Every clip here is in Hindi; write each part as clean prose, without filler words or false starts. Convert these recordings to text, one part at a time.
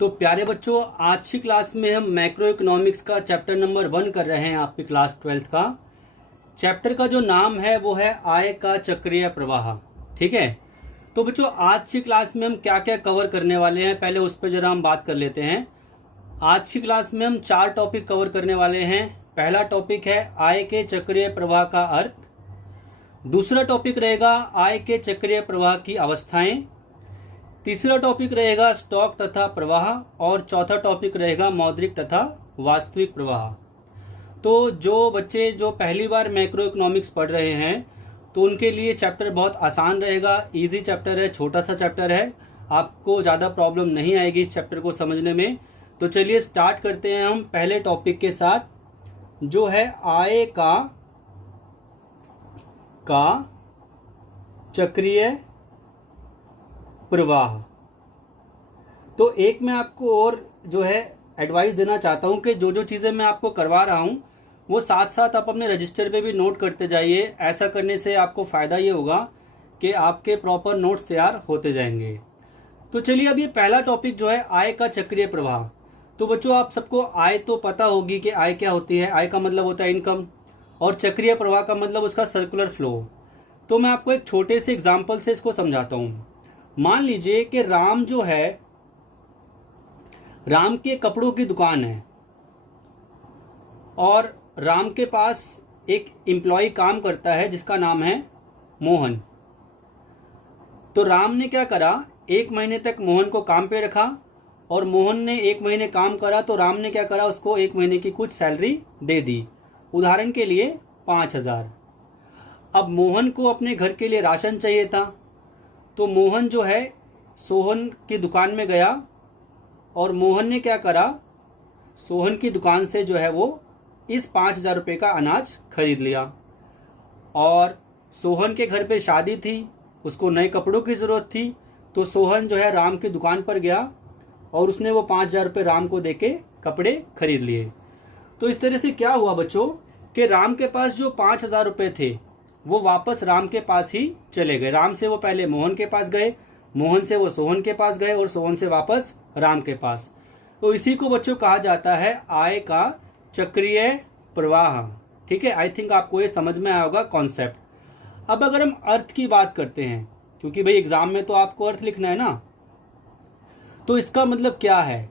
तो प्यारे बच्चों, आज की क्लास में हम मैक्रो इकोनॉमिक्स का चैप्टर नंबर 1 कर रहे हैं। आपकी क्लास 12th का चैप्टर का जो नाम है वो है आय का चक्रीय प्रवाह। ठीक है। तो बच्चों, आज की क्लास में हम क्या क्या कवर करने वाले हैं, पहले उस पर जरा हम बात कर लेते हैं। आज की क्लास में हम 4 टॉपिक कवर करने वाले हैं। पहला टॉपिक है आय के चक्रीय प्रवाह का अर्थ। दूसरा टॉपिक रहेगा आय के चक्रीय प्रवाह की अवस्थाएं। तीसरा टॉपिक रहेगा स्टॉक तथा प्रवाह और चौथा टॉपिक रहेगा मौद्रिक तथा वास्तविक प्रवाह। तो जो बच्चे जो पहली बार मैक्रो इकोनॉमिक्स पढ़ रहे हैं तो उनके लिए चैप्टर बहुत आसान रहेगा। इजी चैप्टर है, छोटा सा चैप्टर है, आपको ज़्यादा प्रॉब्लम नहीं आएगी इस चैप्टर को समझने में। तो चलिए स्टार्ट करते हैं हम पहले टॉपिक के साथ, जो है आय का चक्रीय प्रवाह। तो एक मैं आपको और जो है एडवाइस देना चाहता हूं कि जो जो चीज़ें मैं आपको करवा रहा हूं वो साथ साथ आप अपने रजिस्टर पे भी नोट करते जाइए। ऐसा करने से आपको फ़ायदा ये होगा कि आपके प्रॉपर नोट्स तैयार होते जाएंगे। तो चलिए, अब ये पहला टॉपिक जो है आय का चक्रीय प्रवाह। तो बच्चों, आप सबको आय तो पता होगी कि आय क्या होती है। आय का मतलब होता है इनकम और चक्रीय प्रवाह का मतलब उसका सर्कुलर फ्लो। तो मैं आपको एक छोटे से एग्जाम्पल से इसको समझाता हूँ। मान लीजिए कि राम जो है, राम के कपड़ों की दुकान है और राम के पास एक एम्प्लॉय काम करता है जिसका नाम है मोहन। तो राम ने क्या करा, 1 महीने तक मोहन को काम पे रखा और मोहन ने 1 महीने काम करा तो राम ने क्या करा, उसको 1 महीने की कुछ सैलरी दे दी, उदाहरण के लिए 5,000। अब मोहन को अपने घर के लिए राशन चाहिए था, तो मोहन जो है सोहन की दुकान में गया और मोहन ने क्या करा, सोहन की दुकान से जो है वो इस 5,000 रुपये का अनाज खरीद लिया। और सोहन के घर पे शादी थी, उसको नए कपड़ों की ज़रूरत थी, तो सोहन जो है राम की दुकान पर गया और उसने वो 5,000 रुपये राम को देके कपड़े खरीद लिए। तो इस तरह से क्या हुआ बच्चों कि राम के पास जो 5,000 रुपये थे वो वापस राम के पास ही चले गए। राम से वो पहले मोहन के पास गए, मोहन से वो सोहन के पास गए और सोहन से वापस राम के पास। तो इसी को बच्चों कहा जाता है आय का चक्रीय प्रवाह। ठीक है, आई थिंक आपको ये समझ में आया होगा कॉन्सेप्ट। अब अगर हम अर्थ की बात करते हैं, क्योंकि भाई एग्जाम में तो आपको अर्थ लिखना है ना, तो इसका मतलब क्या है,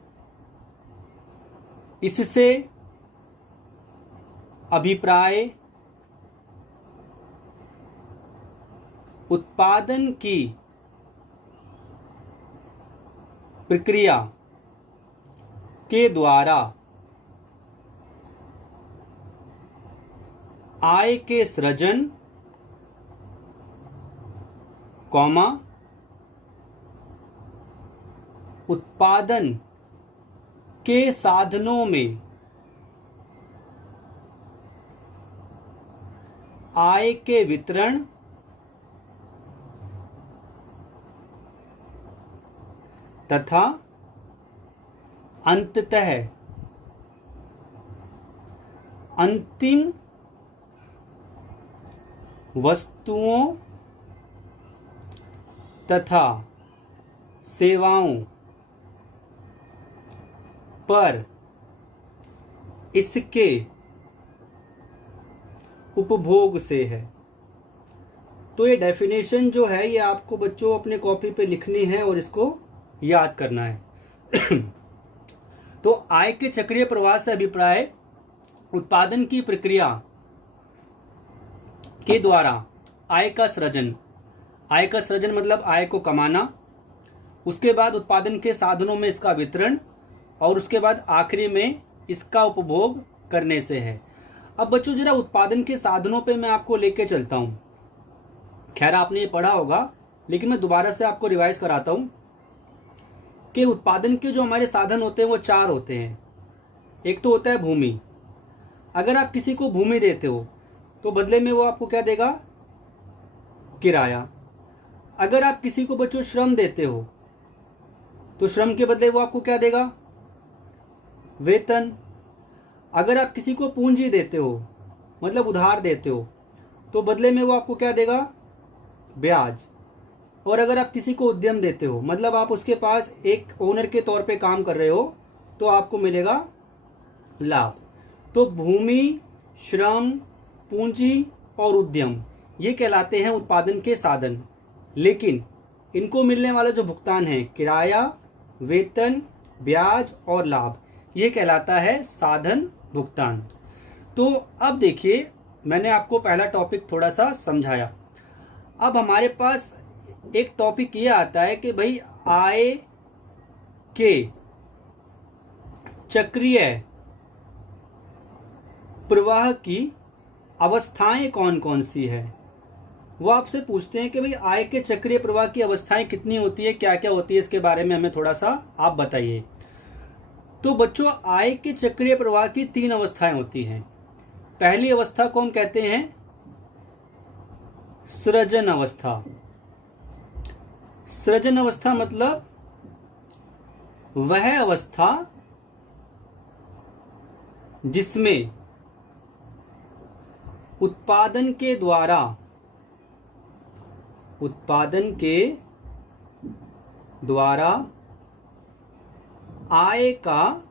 इससे अभिप्राय उत्पादन की प्रक्रिया के द्वारा आय के सृजन, कौमा उत्पादन के साधनों में आय के वितरण तथा अंततः अंतिम वस्तुओं तथा सेवाओं पर इसके उपभोग से है। तो ये डेफिनेशन जो है ये आपको बच्चों अपने कॉपी पे लिखनी है और इसको याद करना है। तो आय के चक्रीय प्रवाह से अभिप्राय उत्पादन की प्रक्रिया के द्वारा आय का सृजन। आय का सृजन मतलब आय को कमाना, उसके बाद उत्पादन के साधनों में इसका वितरण और उसके बाद आखिरी में इसका उपभोग करने से है। अब बच्चों जरा उत्पादन के साधनों पे मैं आपको लेके चलता हूं। खैर आपने ये पढ़ा होगा लेकिन मैं दोबारा से आपको रिवाइज कराता हूं कि उत्पादन के जो हमारे साधन होते हैं वो 4 होते हैं। एक तो होता है भूमि। अगर आप किसी को भूमि देते हो तो बदले में वो आपको क्या देगा, किराया। अगर आप किसी को बच्चों श्रम देते हो तो श्रम के बदले वो आपको क्या देगा, वेतन। अगर आप किसी को पूंजी देते हो मतलब उधार देते हो तो बदले में वो आपको क्या देगा, ब्याज। और अगर आप किसी को उद्यम देते हो, मतलब आप उसके पास एक ओनर के तौर पे काम कर रहे हो, तो आपको मिलेगा लाभ। तो भूमि, श्रम, पूंजी और उद्यम ये कहलाते हैं उत्पादन के साधन, लेकिन इनको मिलने वाला जो भुगतान है, किराया, वेतन, ब्याज और लाभ, ये कहलाता है साधन भुगतान। तो अब देखिए, मैंने आपको पहला टॉपिक थोड़ा सा समझाया। अब हमारे पास एक टॉपिक ये आता है कि भाई आय के चक्रीय प्रवाह की अवस्थाएं कौन कौन सी है। वो आपसे पूछते हैं कि भाई आय के चक्रीय प्रवाह की अवस्थाएं कितनी होती है, क्या क्या होती है, इसके बारे में हमें थोड़ा सा आप बताइए। तो बच्चों, आय के चक्रीय प्रवाह की 3 अवस्थाएं होती हैं। पहली अवस्था को हम कहते हैं सृजन अवस्था। सृजन अवस्था मतलब वह अवस्था जिसमें उत्पादन के द्वारा आय का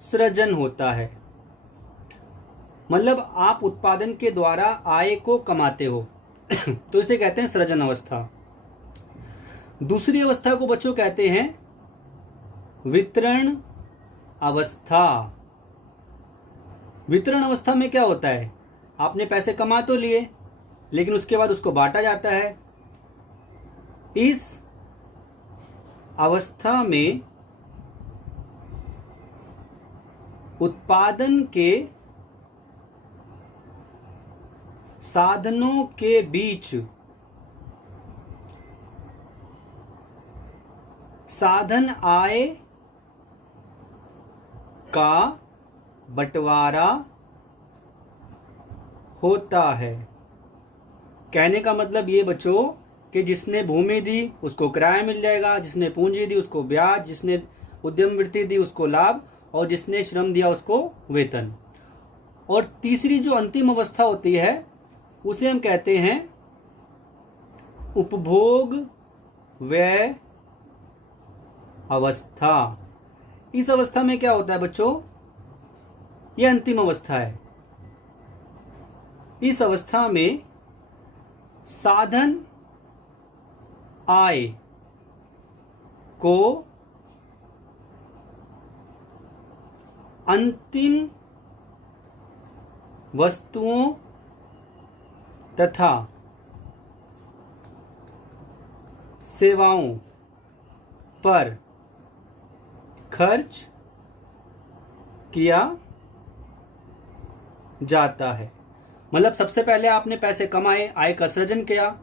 सृजन होता है। मतलब आप उत्पादन के द्वारा आय को कमाते हो तो इसे कहते हैं सृजन अवस्था। दूसरी अवस्था को बच्चों कहते हैं वितरण अवस्था। वितरण अवस्था में क्या होता है, आपने पैसे कमा तो लिए, लेकिन उसके बाद उसको बांटा जाता है। इस अवस्था में उत्पादन के साधनों के बीच साधन आय का बंटवारा होता है। कहने का मतलब ये बच्चों कि जिसने भूमि दी उसको किराया मिल जाएगा, जिसने पूंजी दी उसको ब्याज, जिसने उद्यम वृत्ति दी उसको लाभ, और जिसने श्रम दिया उसको वेतन। और तीसरी जो अंतिम अवस्था होती है उसे हम कहते हैं उपभोग व्यय अवस्था। इस अवस्था में क्या होता है बच्चों, यह अंतिम अवस्था है। इस अवस्था में साधन आय को अंतिम वस्तुओं तथा सेवाओं पर खर्च किया जाता है। मतलब सबसे पहले आपने पैसे कमाए, आय का सृजन किया,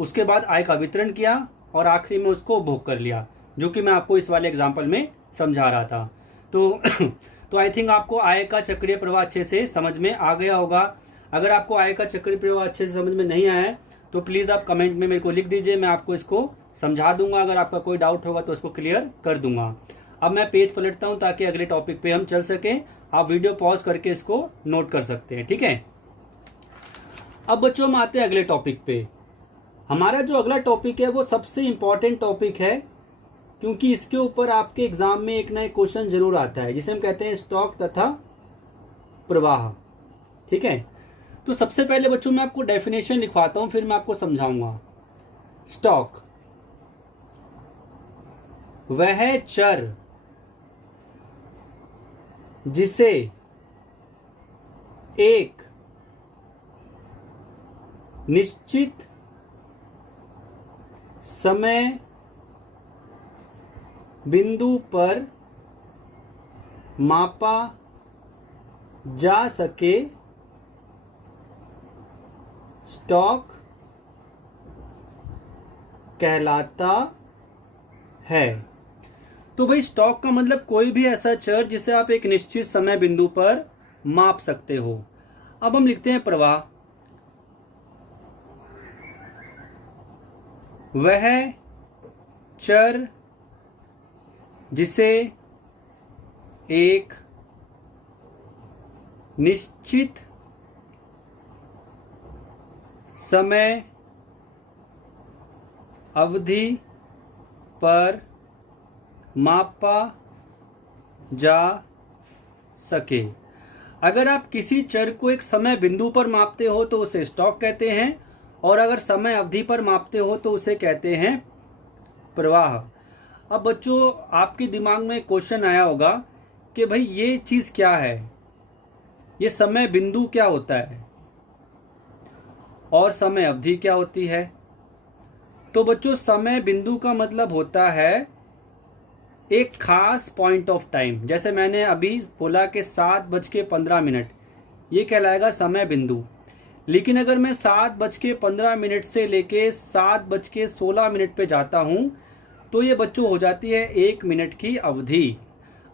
उसके बाद आय का वितरण किया और आखिरी में उसको उपभोग कर लिया, जो कि मैं आपको इस वाले एग्जाम्पल में समझा रहा था। तो आई थिंक आपको आय का चक्रीय प्रवाह अच्छे से समझ में आ गया होगा। अगर आपको आय का चक्रीय प्रवाह अच्छे से समझ में नहीं आया है तो प्लीज़ आप कमेंट में मेरे को लिख दीजिए, मैं आपको इसको समझा दूंगा। अगर आपका कोई डाउट होगा तो उसको क्लियर कर दूंगा। अब मैं पेज पलटता हूं ताकि अगले टॉपिक पे हम चल सकें। आप वीडियो पॉज करके इसको नोट कर सकते हैं, ठीक है। अब बच्चों हम आते हैं अगले टॉपिक पे। हमारा जो अगला टॉपिक है वो सबसे इंपॉर्टेंट टॉपिक है, क्योंकि इसके ऊपर आपके एग्जाम में एक ना एक क्वेश्चन जरूर आता है, जिसे हम कहते हैं स्टॉक तथा प्रवाह, ठीक है। तो सबसे पहले बच्चों मैं आपको डेफिनेशन लिखवाता हूं, फिर मैं आपको समझाऊंगा। स्टॉक वह चर जिसे एक निश्चित समय बिंदु पर मापा जा सके, स्टॉक कहलाता है। तो भाई स्टॉक का मतलब कोई भी ऐसा चर जिसे आप एक निश्चित समय बिंदु पर माप सकते हो। अब हम लिखते हैं प्रवाह। वह चर जिसे एक निश्चित समय अवधि पर मापा जा सके। अगर आप किसी चर को एक समय बिंदु पर मापते हो तो उसे स्टॉक कहते हैं, और अगर समय अवधि पर मापते हो तो उसे कहते हैं प्रवाह। अब बच्चों, आपके दिमाग में क्वेश्चन आया होगा कि भाई ये चीज़ क्या है, ये समय बिंदु क्या होता है और समय अवधि क्या होती है। तो बच्चों, समय बिंदु का मतलब होता है एक खास पॉइंट ऑफ टाइम। जैसे मैंने अभी बोला कि 7:15, ये कहलाएगा समय बिंदु। लेकिन अगर मैं 7:15 से लेके 7:16 पे जाता हूँ तो ये बच्चों हो जाती है 1 मिनट की अवधि।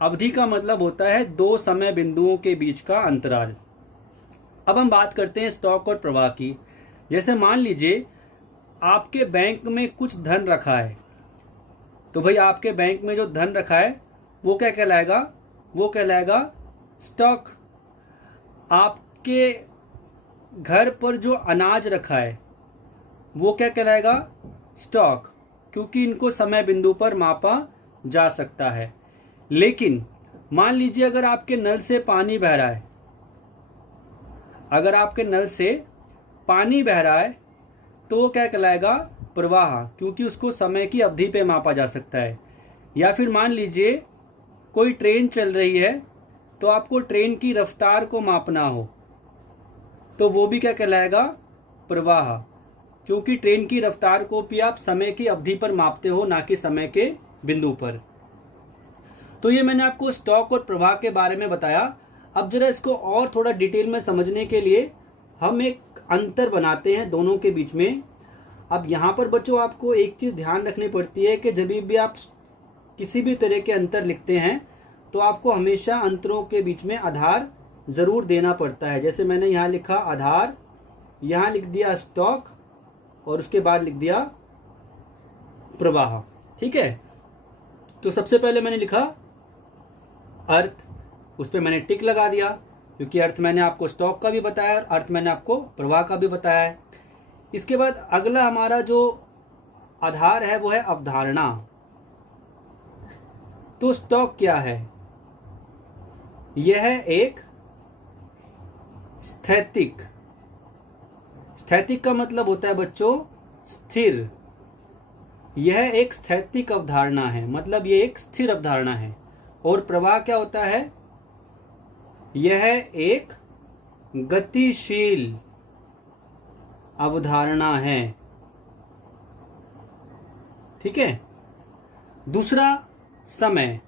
अवधि का मतलब होता है 2 समय बिंदुओं के बीच का अंतराल। अब हम बात करते हैं स्टॉक और प्रवाह की। जैसे मान लीजिए आपके बैंक में कुछ धन रखा है, तो भाई आपके बैंक में जो धन रखा है वो क्या कहलाएगा, वो कहलाएगा स्टॉक। आपके घर पर जो अनाज रखा है वो क्या कहलाएगा, स्टॉक, क्योंकि इनको समय बिंदु पर मापा जा सकता है। लेकिन मान लीजिए अगर आपके नल से पानी बह रहा है, अगर आपके नल से पानी बह रहा है तो वो क्या कहलाएगा, प्रवाह, क्योंकि उसको समय की अवधि पे मापा जा सकता है। या फिर मान लीजिए कोई ट्रेन चल रही है तो आपको ट्रेन की रफ्तार को मापना हो तो वो भी क्या कहलाएगा, प्रवाह, क्योंकि ट्रेन की रफ्तार को भी आप समय की अवधि पर मापते हो, ना कि समय के बिंदु पर। तो ये मैंने आपको स्टॉक और प्रवाह के बारे में बताया। अब जरा इसको और थोड़ा डिटेल में समझने के लिए हम एक अंतर बनाते हैं दोनों के बीच में। अब यहाँ पर बच्चों आपको एक चीज़ ध्यान रखनी पड़ती है कि जब भी आप किसी भी तरह के अंतर लिखते हैं तो आपको हमेशा अंतरों के बीच में आधार ज़रूर देना पड़ता है। जैसे मैंने यहाँ लिखा आधार, यहाँ लिख दिया स्टॉक और उसके बाद लिख दिया प्रवाह। ठीक है, तो सबसे पहले मैंने लिखा अर्थ, उस पर मैंने टिक लगा दिया, क्योंकि अर्थ मैंने आपको स्टॉक का भी बताया और अर्थ मैंने आपको प्रवाह का भी बताया है। इसके बाद अगला हमारा जो आधार है वो है अवधारणा। तो स्टॉक क्या है, यह है एक स्थैतिक। स्थैतिक का मतलब होता है बच्चों स्थिर। यह एक स्थैतिक अवधारणा है, मतलब यह एक स्थिर अवधारणा है। और प्रवाह क्या होता है, यह एक गतिशील अवधारणा है। ठीक है। दूसरा समय।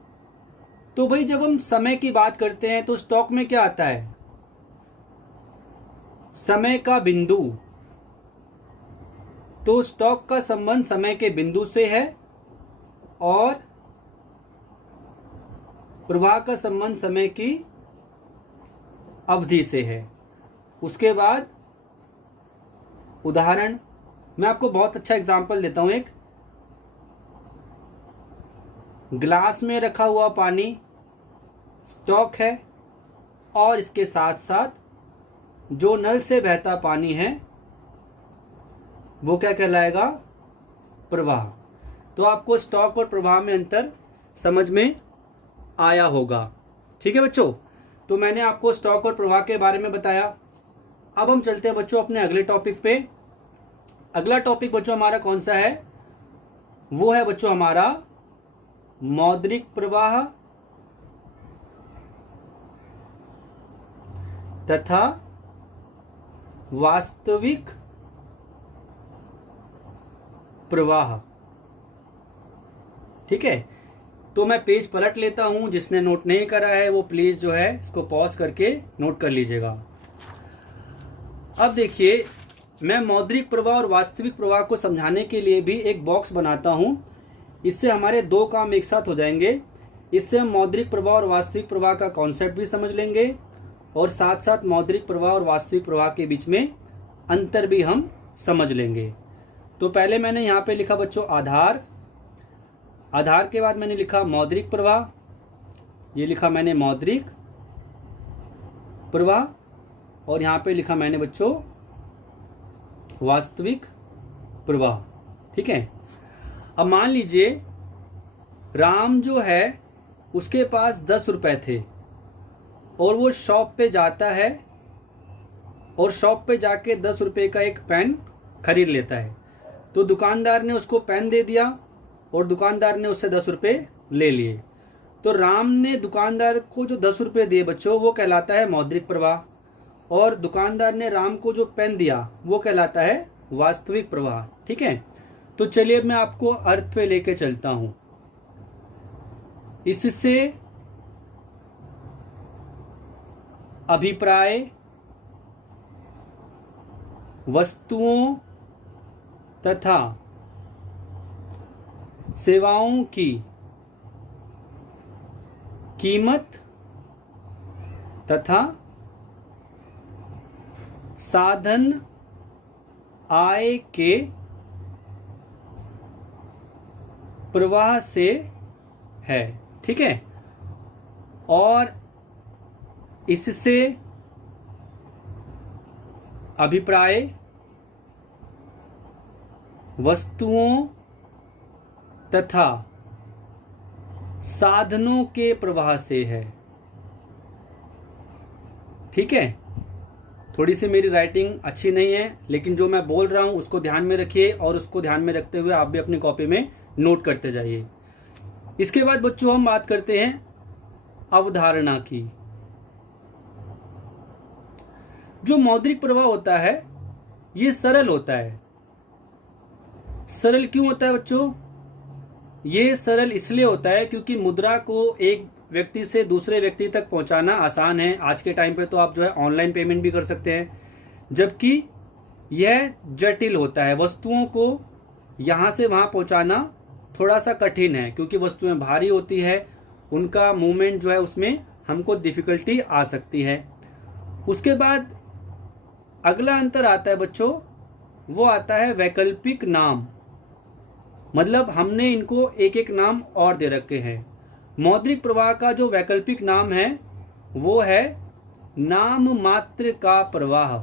तो भाई जब हम समय की बात करते हैं तो स्टॉक में क्या आता है, समय का बिंदु। तो स्टॉक का संबंध समय के बिंदु से है और प्रवाह का संबंध समय की अवधि से है। उसके बाद उदाहरण, मैं आपको बहुत अच्छा एग्जांपल देता हूं। एक ग्लास में रखा हुआ पानी स्टॉक है और इसके साथ साथ जो नल से बहता पानी है वो क्या कहलाएगा, प्रवाह। तो आपको स्टॉक और प्रवाह में अंतर समझ में आया होगा। ठीक है बच्चों, तो मैंने आपको स्टॉक और प्रवाह के बारे में बताया। अब हम चलते हैं बच्चों अपने अगले टॉपिक पे। अगला टॉपिक बच्चों हमारा कौन सा है, वो है बच्चों हमारा मौद्रिक प्रवाह तथा वास्तविक प्रवाह। ठीक है, तो मैं पेज पलट लेता हूं। जिसने नोट नहीं करा है वो प्लीज जो है इसको पॉज करके नोट कर लीजिएगा। अब देखिए, मैं मौद्रिक प्रवाह और वास्तविक प्रवाह को समझाने के लिए भी एक बॉक्स बनाता हूं। इससे हमारे दो काम एक साथ हो जाएंगे। इससे हम मौद्रिक प्रवाह और वास्तविक प्रवाह का कॉन्सेप्ट भी समझ लेंगे और साथ साथ मौद्रिक प्रवाह और वास्तविक प्रवाह के बीच में अंतर भी हम समझ लेंगे। तो पहले मैंने यहाँ पे लिखा बच्चों आधार। आधार के बाद मैंने लिखा मौद्रिक प्रवाह, ये लिखा मैंने मौद्रिक प्रवाह, और यहाँ पे लिखा मैंने बच्चों वास्तविक प्रवाह। ठीक है, अब मान लीजिए राम जो है उसके पास 10 रुपए थे और वो शॉप पे जाता है और शॉप पे जाके 10 रुपए का एक पेन खरीद लेता है। तो दुकानदार ने उसको पेन दे दिया और दुकानदार ने उससे 10 रुपए ले लिए। तो राम ने दुकानदार को जो 10 रुपए दिए बच्चों, वो कहलाता है मौद्रिक प्रवाह, और दुकानदार ने राम को जो पेन दिया वो कहलाता है वास्तविक प्रवाह। ठीक है, तो चलिए मैं आपको अर्थ पे लेके चलता हूं। इससे अभिप्राय वस्तुओं तथा सेवाओं की कीमत तथा साधन आय के प्रवाह से है। ठीक है, और इससे अभिप्राय वस्तुओं तथा साधनों के प्रवाह से है। ठीक है, थोड़ी सी मेरी राइटिंग अच्छी नहीं है, लेकिन जो मैं बोल रहा हूं उसको ध्यान में रखिए और उसको ध्यान में रखते हुए आप भी अपनी कॉपी में नोट करते जाइए। इसके बाद बच्चों हम बात करते हैं अवधारणा की। जो मौद्रिक प्रवाह होता है ये सरल होता है। सरल क्यों होता है बच्चों? ये सरल इसलिए होता है क्योंकि मुद्रा को एक व्यक्ति से दूसरे व्यक्ति तक पहुंचाना आसान है। आज के टाइम पे तो आप जो है ऑनलाइन पेमेंट भी कर सकते हैं, जबकि यह जटिल होता है। वस्तुओं को यहां से वहां पहुंचाना थोड़ा सा कठिन है क्योंकि वस्तुएं भारी होती है, उनका मूवमेंट जो है उसमें हमको डिफिकल्टी आ सकती है। उसके बाद अगला अंतर आता है बच्चों, वो आता है वैकल्पिक नाम। मतलब हमने इनको एक एक नाम और दे रखे हैं। मौद्रिक प्रवाह का जो वैकल्पिक नाम है वो है नाम मात्र का प्रवाह।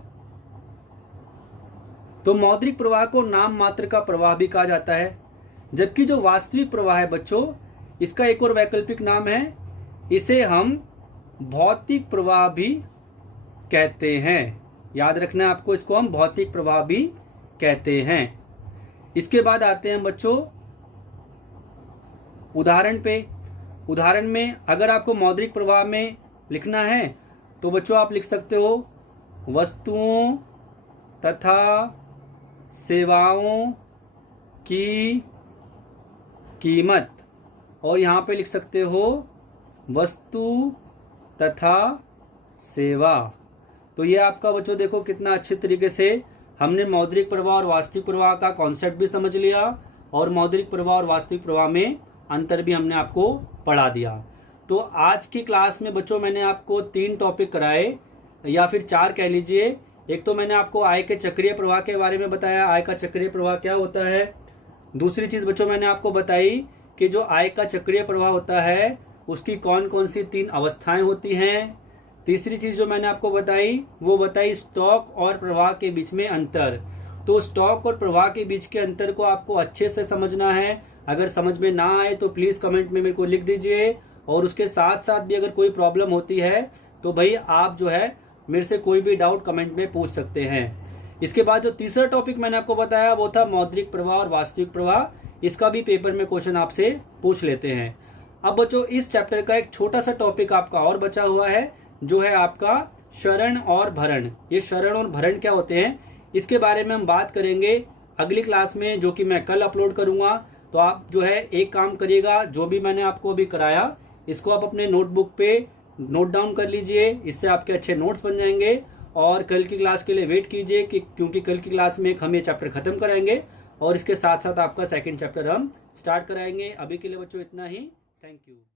तो मौद्रिक प्रवाह को नाम मात्र का प्रवाह भी कहा जाता है, जबकि जो वास्तविक प्रवाह है बच्चों, इसका एक और वैकल्पिक नाम है, इसे हम भौतिक प्रवाह भी कहते हैं। याद रखना है आपको, इसको हम भौतिक प्रवाह भी कहते हैं। इसके बाद आते हैं बच्चों उदाहरण पे। उदाहरण में अगर आपको मौद्रिक प्रवाह में लिखना है तो बच्चों आप लिख सकते हो वस्तुओं तथा सेवाओं की कीमत, और यहाँ पे लिख सकते हो वस्तु तथा सेवा। तो ये आपका बच्चों देखो कितना अच्छे तरीके से हमने मौद्रिक प्रवाह और वास्तविक प्रवाह का कॉन्सेप्ट भी समझ लिया और मौद्रिक प्रवाह और वास्तविक प्रवाह में अंतर भी हमने आपको पढ़ा दिया। तो आज की क्लास में बच्चों मैंने आपको 3 टॉपिक कराए, या फिर 4 कह लीजिए। एक तो मैंने आपको आय के चक्रीय प्रवाह के बारे में बताया, आय का चक्रीय प्रवाह क्या होता है। दूसरी चीज बच्चों मैंने आपको बताई कि जो आय का चक्रीय प्रवाह होता है उसकी कौन कौन सी 3 अवस्थाएं होती हैं। तीसरी चीज जो मैंने आपको बताई वो बताई स्टॉक और प्रवाह के बीच में अंतर। तो स्टॉक और प्रवाह के बीच के अंतर को आपको अच्छे से समझना है। अगर समझ में ना आए तो प्लीज कमेंट में मेरे को लिख दीजिए, और उसके साथ साथ भी अगर कोई प्रॉब्लम होती है तो भाई आप जो है मेरे से कोई भी डाउट कमेंट में पूछ सकते हैं। इसके बाद जो तीसरा टॉपिक मैंने आपको बताया वो था मौद्रिक प्रवाह और वास्तविक प्रवाह। इसका भी पेपर में क्वेश्चन आपसे पूछ लेते हैं। अब बच्चों इस चैप्टर का एक छोटा सा टॉपिक आपका और बचा हुआ है, जो है आपका शरण और भरण। ये शरण और भरण क्या होते हैं इसके बारे में हम बात करेंगे अगली क्लास में, जो कि मैं कल अपलोड करूंगा। तो आप जो है एक काम करिएगा, जो भी मैंने आपको अभी कराया इसको आप अपने नोटबुक पे नोट डाउन कर लीजिए, इससे आपके अच्छे नोट्स बन जाएंगे। और कल की क्लास के लिए वेट कीजिए क्योंकि कल की क्लास में हम ये चैप्टर खत्म कराएंगे और इसके साथ साथ आपका सेकंड चैप्टर हम स्टार्ट कराएंगे। अभी के लिए बच्चों इतना ही। Thank you.